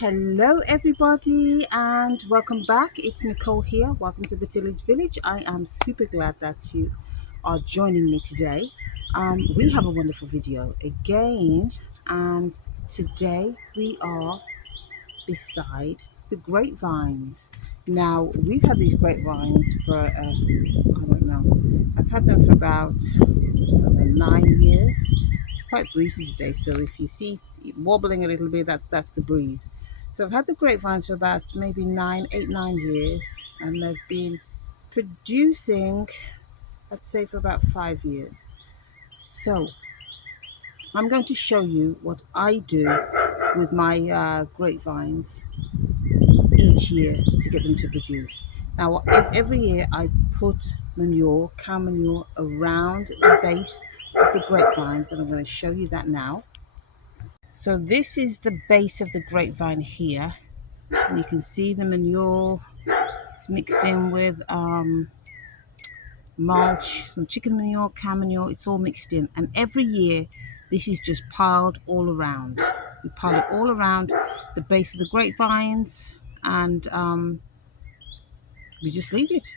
Hello everybody and welcome back. It's Nicole here. Welcome to the Tillage Village. I am super glad that you are joining me today. We have a wonderful video again, and today we are beside the grapevines. Now we've had these grapevines for I don't know, I've had them for about 9 years. It's quite breezy today, so if you see it wobbling a little bit, that's the breeze. So I've had the grapevines for about maybe 9 years, and they've been producing, I'd say, for about 5 years. So I'm going to show you what I do with my grapevines each year to get them to produce. Now, every year I put manure, cow manure, around the base of the grapevines, and I'm going to show you that now. So this is the base of the grapevine here, and you can see the manure. It's mixed in with mulch, some chicken manure, cow manure. It's all mixed in, and every year this is just piled all around. We pile it all around the base of the grapevines, and we just leave it.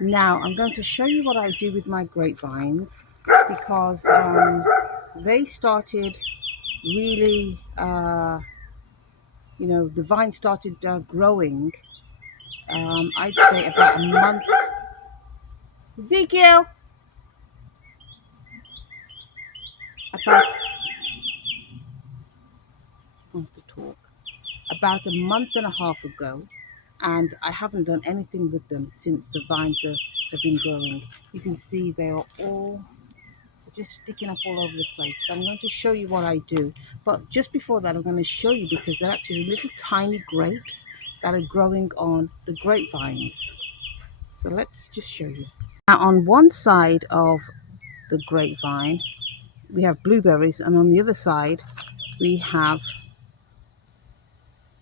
Now I'm going to show you what I do with my grapevines, because they started really, the vine started growing, I'd say about a month. Ezekiel, about, wants to talk, about a month and a half ago, and I haven't done anything with them since the vines have been growing. You can see they are all just sticking up all over the place. So I'm going to show you what I do, but just before that I'm going to show you, because they're actually little tiny grapes that are growing on the grapevines. So let's just show you. Now on one side of the grapevine we have blueberries, and on the other side we have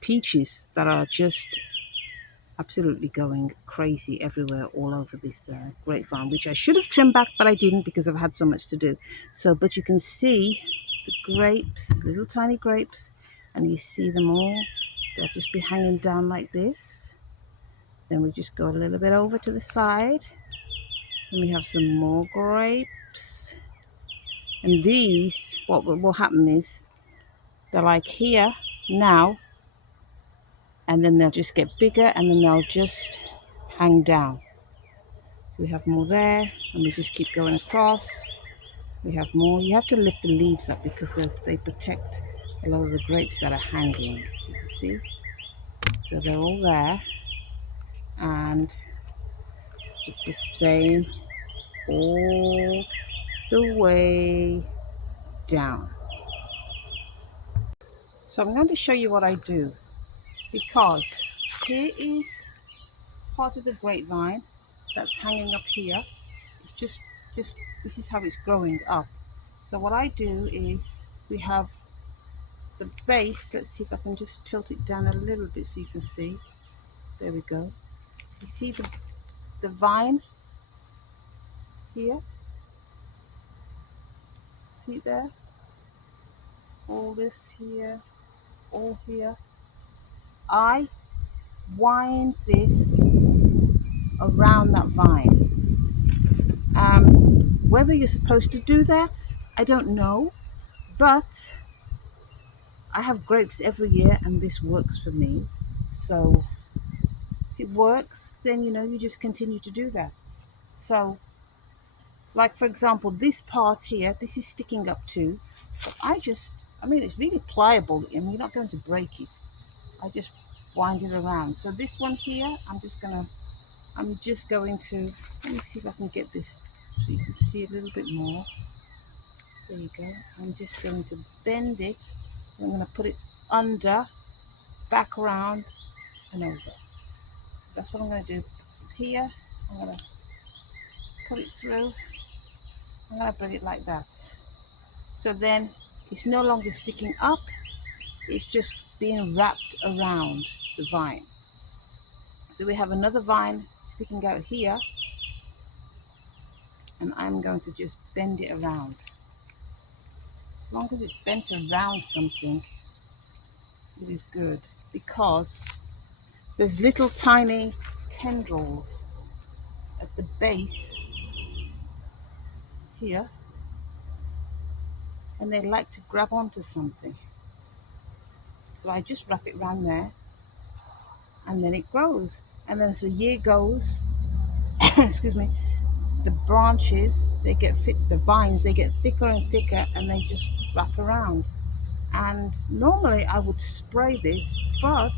peaches that are just absolutely going crazy everywhere all over this grapevine, which I should have trimmed back, but I didn't because I've had so much to do. So, but you can see the grapes, little tiny grapes, and you see them all. They'll just be hanging down like this. Then we just go a little bit over to the side, and we have some more grapes. And these, what will happen is, they're like here now, and then they'll just get bigger, and then they'll just hang down. So we have more there, and we just keep going across. We have more. You have to lift the leaves up because they protect a lot of the grapes that are hanging. You can see. So they're all there, and it's the same all the way down. So I'm going to show you what I do, because here is part of the grapevine that's hanging up here. It's just this is how it's growing up. So what I do is, we have the base. Let's see if I can just tilt it down a little bit so you can see. There we go. You see the vine here? See it there? All this here, all here. I wind this around that vine. Whether you're supposed to do that, I don't know, but I have grapes every year and this works for me. So if it works, then you just continue to do that. So, like for example, this part here, this is sticking up too, but I mean, it's really pliable. I mean, you're not going to break it. I just wind it around. So this one here, I'm just going to, let me see if I can get this so you can see a little bit more. There you go. I'm just going to bend it. I'm going to put it under, back around and over. So that's what I'm going to do here. I'm going to put it through. I'm going to bring it like that. So then it's no longer sticking up. It's just being wrapped around the vine. So we have another vine sticking out here, and I'm going to just bend it around. As long as it's bent around something, It is good because there's little tiny tendrils at the base here, and they like to grab onto something. So I just wrap it around there, and then it grows. And then as the year goes, excuse me, the branches, they get thick, the vines, they get thicker and thicker, and they just wrap around. And normally I would spray this, but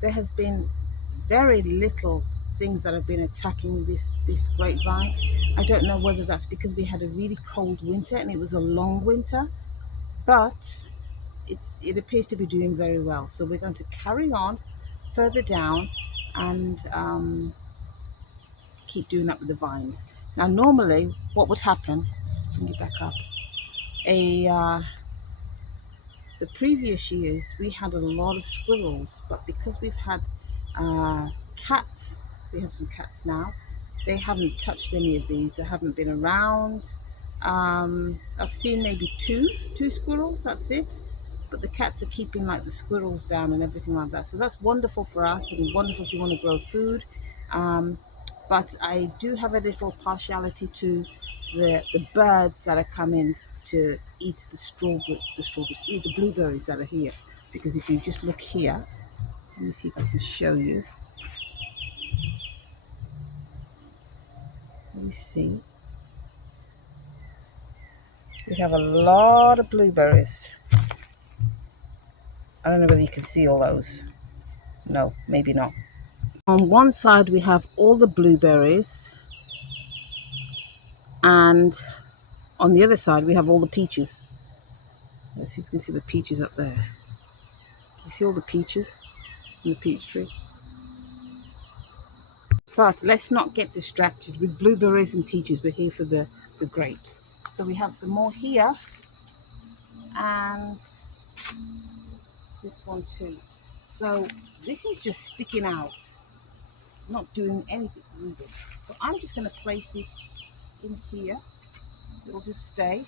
there has been very little things that have been attacking this grapevine. I don't know whether that's because we had a really cold winter and it was a long winter, but it appears to be doing very well. So we're going to carry on further down and keep doing that with the vines. Now normally what would happen, bring it back up, the previous years we had a lot of squirrels, but because we've had cats, we have some cats now, they haven't touched any of these. They haven't been around. I've seen maybe two squirrels, that's it. But the cats are keeping like the squirrels down and everything like that. So that's wonderful for us and wonderful if you want to grow food. But I do have a little partiality to the birds that are coming to eat eat the blueberries that are here. Because if you just look here, let me see if I can show you. Let me see. We have a lot of blueberries. I don't know whether you can see all those. No, maybe not. On one side we have all the blueberries, and on the other side we have all the peaches. Let's see if you can see the peaches up there. You see all the peaches in the peach tree? But let's not get distracted with blueberries and peaches. We're here for the grapes. So we have some more here, and this one too. So this is just sticking out, not doing anything with it. So I'm just going to place it in here. It'll just stay.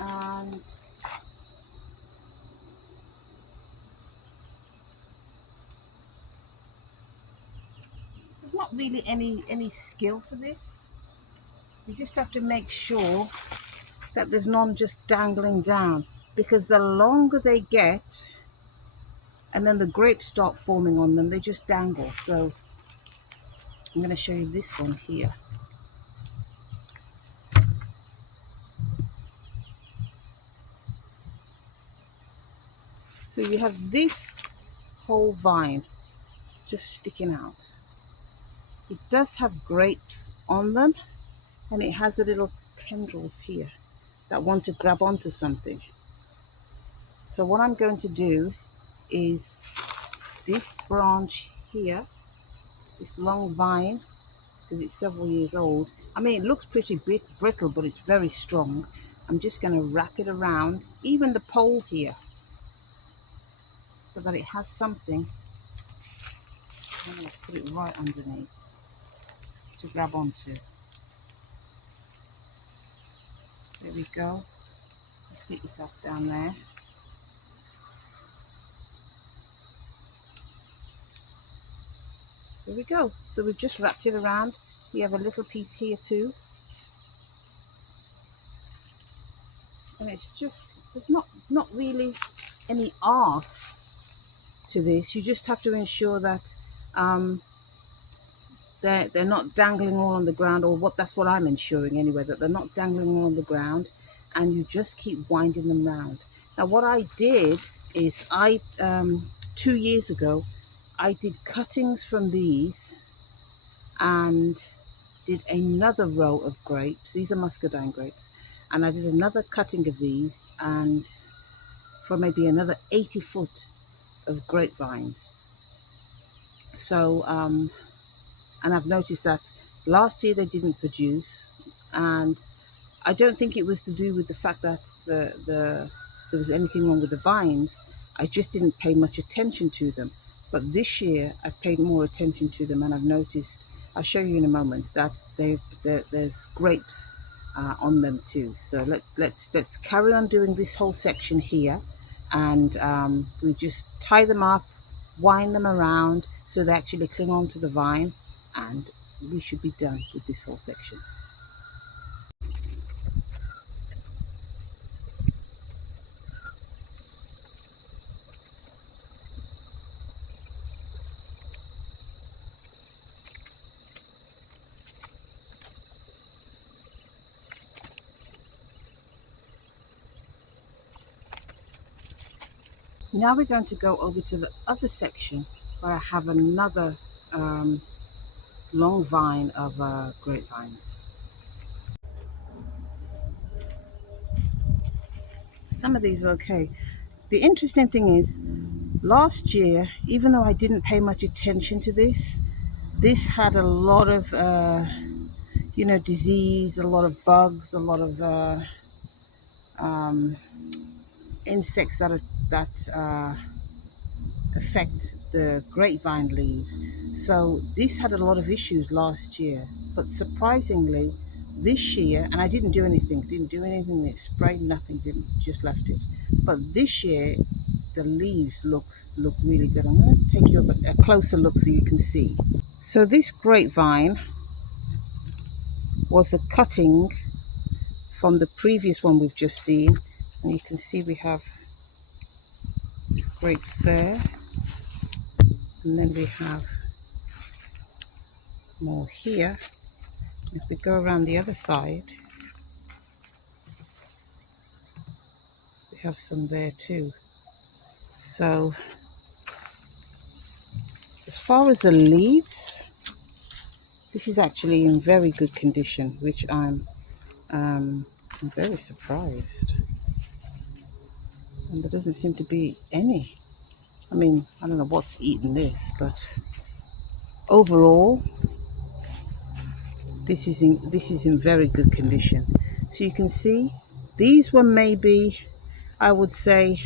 And there's not really any skill to this. You just have to make sure that there's none just dangling down, because the longer they get and then the grapes start forming on them, they just dangle. So I'm going to show you this one here. So you have this whole vine just sticking out. It does have grapes on them, and it has the little tendrils here that want to grab onto something. So what I'm going to do is this branch here, this long vine, because it's several years old. I mean, it looks pretty brittle, but it's very strong. I'm just going to wrap it around, even the pole here, so that it has something. I'm going to put it right underneath to grab onto. There we go. Let's get yourself down there. There we go. So we've just wrapped it around. We have a little piece here too. And it's just, there's not really any art to this. You just have to ensure that they're not dangling all on the ground, or that's what I'm ensuring anyway, that they're not dangling all on the ground, and you just keep winding them round. Now what I did is 2 years ago, I did cuttings from these and did another row of grapes. These are muscadine grapes, and I did another cutting of these, and for maybe another 80 foot of grapevines. So and I've noticed that last year they didn't produce, and I don't think it was to do with the fact that there was anything wrong with the vines. I just didn't pay much attention to them. But this year I've paid more attention to them, and I've noticed, I'll show you in a moment, that there's grapes on them too. So let's carry on doing this whole section here, and we just tie them up, wind them around so they actually cling onto the vine, and we should be done with this whole section. Now we're going to go over to the other section where I have another long vine of grapevines. Some of these are okay. The interesting thing is, last year, even though I didn't pay much attention to this had a lot of disease, a lot of bugs, a lot of insects that affect the grapevine leaves. So this had a lot of issues last year, but surprisingly this year, and I didn't do anything, it sprayed nothing, didn't, just left it. But this year the leaves look really good. I'm going to take you a closer look so you can see. So this grapevine was a cutting from the previous one we've just seen, and you can see we have grapes there, and then we have more here. If we go around the other side, we have some there too. So as far as the leaves, this is actually in very good condition, which I'm very surprised. And there doesn't seem to be any. I mean, I don't know what's eating this, but overall this is in very good condition. So you can see these were maybe, I would say,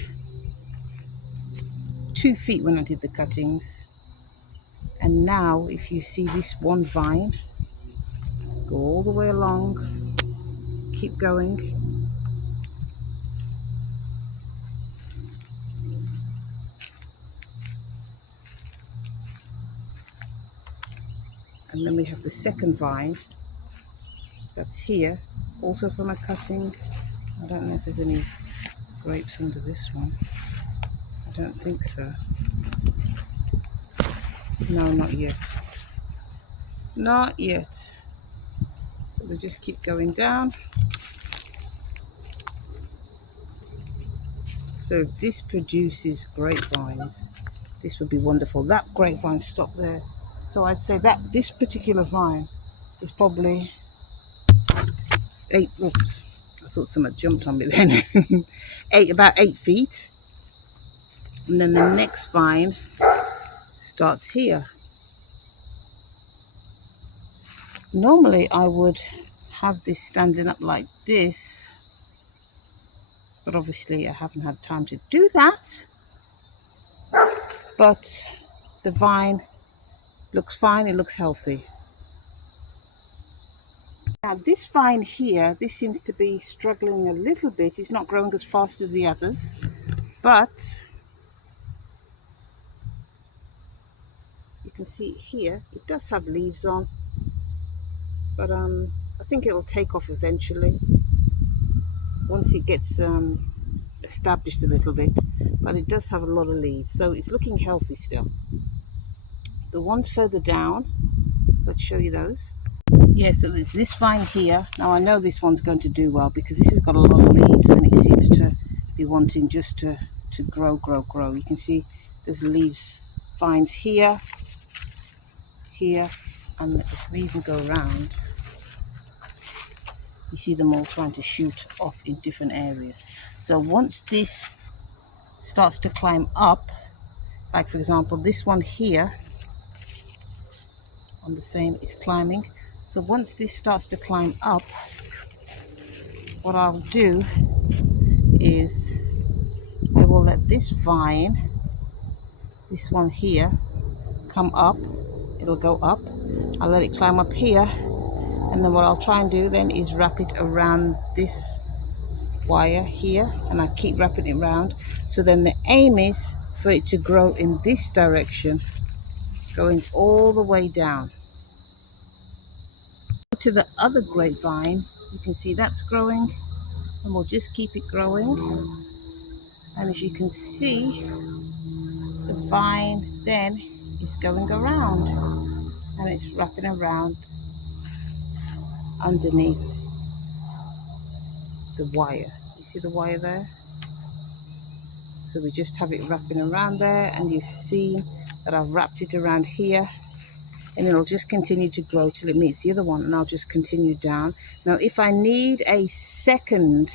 2 feet when I did the cuttings, and now if you see this one vine, go all the way along, keep going, and then we have the second vine that's here, also from a cutting. I don't know if there's any grapes under this one. I don't think so. No, not yet. Not yet. We'll just keep going down. So if this produces grapevines, this would be wonderful. That grapevine stopped there. So I'd say that this particular vine is probably oops, I thought someone jumped on me then. About 8 feet. And then the next vine starts here. Normally I would have this standing up like this, but obviously I haven't had time to do that. But the vine looks fine, it looks healthy. Now this vine here, this seems to be struggling a little bit. It's not growing as fast as the others, but you can see here, it does have leaves on, but I think it will take off eventually once it gets established a little bit, but it does have a lot of leaves, so it's looking healthy still. The ones further down, let's show you those. Yeah, so it's this vine here. Now I know this one's going to do well because this has got a lot of leaves and it seems to be wanting just to grow. You can see there's leaves, vines here, and if we even go around, you see them all trying to shoot off in different areas. So once this starts to climb up, like for example this one here on the same is climbing. So once this starts to climb up, what I'll do is I will let this vine, this one here, come up. It'll go up. I'll let it climb up here, And then what I'll try and do then is wrap it around this wire here, and I keep wrapping it around. So then the aim is for it to grow in this direction, going all the way down to the other grapevine. You can see that's growing, and we'll just keep it growing. And as you can see, the vine then is going around, and it's wrapping around underneath the wire. You see the wire there? So we just have it wrapping around there, and you see that I've wrapped it around here, and it'll just continue to grow till it meets the other one, and I'll just continue down. Now if I need a second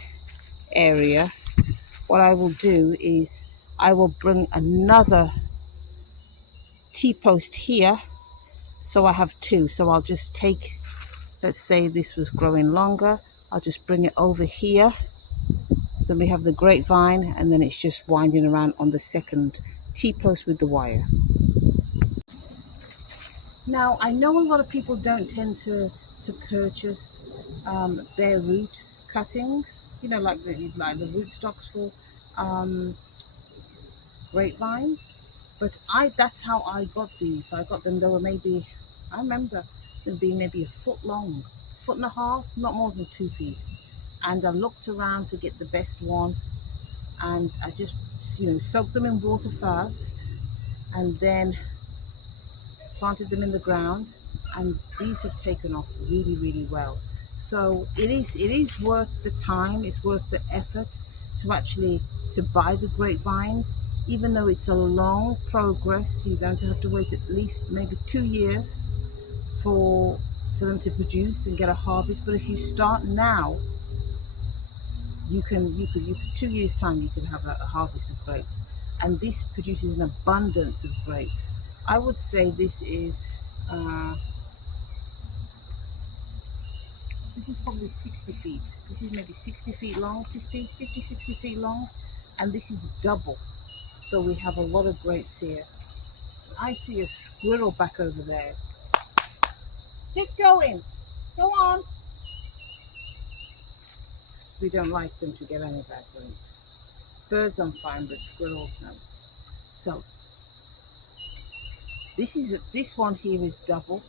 area, what I will do is I will bring another T-post here, so I have two. So I'll just take, let's say this was growing longer, I'll just bring it over here. Then we have the grapevine, and then it's just winding around on the second T-post with the wire. Now I know a lot of people don't tend to purchase bare root cuttings, you know, like the rootstocks for grapevines, but that's how I got these. I got them, they were maybe, I remember them being maybe a foot long, foot and a half, not more than 2 feet. And I looked around to get the best one, and I just, you know, soaked them in water first, and then planted them in the ground, and these have taken off really, really well. So it is worth the time, it's worth the effort to actually to buy the grapevines, even though it's a long progress. You're going to have to wait at least maybe 2 years for them to produce and get a harvest. But if you start now, you could 2 years time you can have a harvest of grapes, and this produces an abundance of grapes. I would say this is probably 60 feet. This is maybe 60 feet long, 50, 60 feet long, and this is double. So we have a lot of grapes here. I see a squirrel back over there. Keep going. Go on. We don't like them to get any bad grapes. Birds I'm fine, but squirrels no. So this one here is double,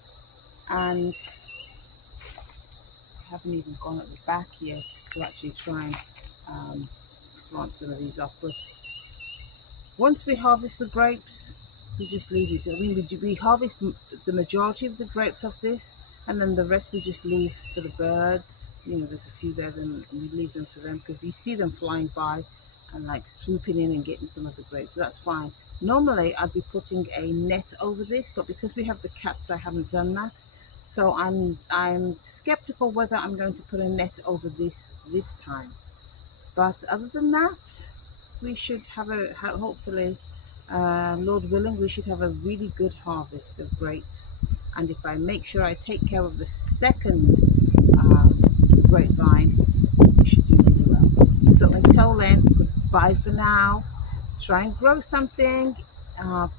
and I haven't even gone at the back yet to actually try and plant some of these off. But once we harvest the grapes, we just leave it. I mean, we harvest the majority of the grapes off this, and then the rest we just leave for the birds. You know, there's a few there, then we leave them for them, because you see them flying by and like swooping in and getting some of the grapes. So that's fine. Normally I'd be putting a net over this, but because we have the cats, I haven't done that. So I'm skeptical whether I'm going to put a net over this time. But other than that, we should have hopefully, Lord willing, we should have a really good harvest of grapes. And if I make sure I take care of the second grapevine, we should do really well. So until then, goodbye for now. Try and grow something,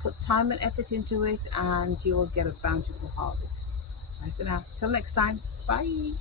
put time and effort into it, and you will get a bountiful harvest. Bye for now. Till next time. Bye.